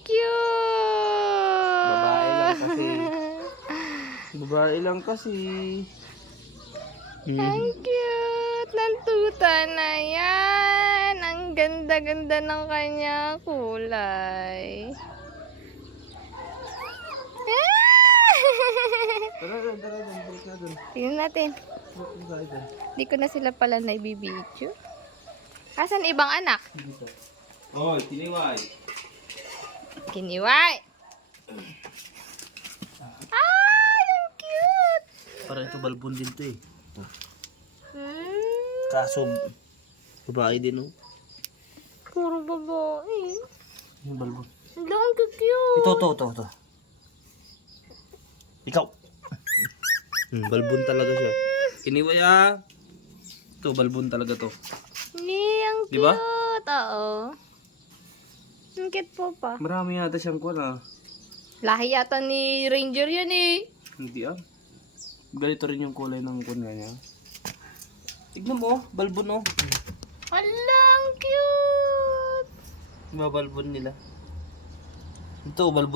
cute! Babae lang kasi. Ang cute ng tuta na yan. Ang ganda-ganda ng kanya kulay. Tara, balik na dun. Tingnan natin. Hindi ko na sila pala naibibidyo. Asan ibang anak? Dito. Oy, tiniway. Kiniway! Ay, ang cute! Para ito balbon din to eh. Hmm, Kaso, babae din oh. puro babae. Yung balbon. Ang cute! Ito. Ikaw. Balbon talaga siya. Kiniway ah. Ito, balbon talaga to. Ang cute! Diba? Oo. Ang cute po pa. Marami yata siyang kuwan ah. Lahi yata ni Ranger yan eh. Hindi ah. Ganito rin yung kulay ng kuwan niya. Tignan mo, balbon oh. Hala, ang cute! Diba balbon nila? Ito, balbon.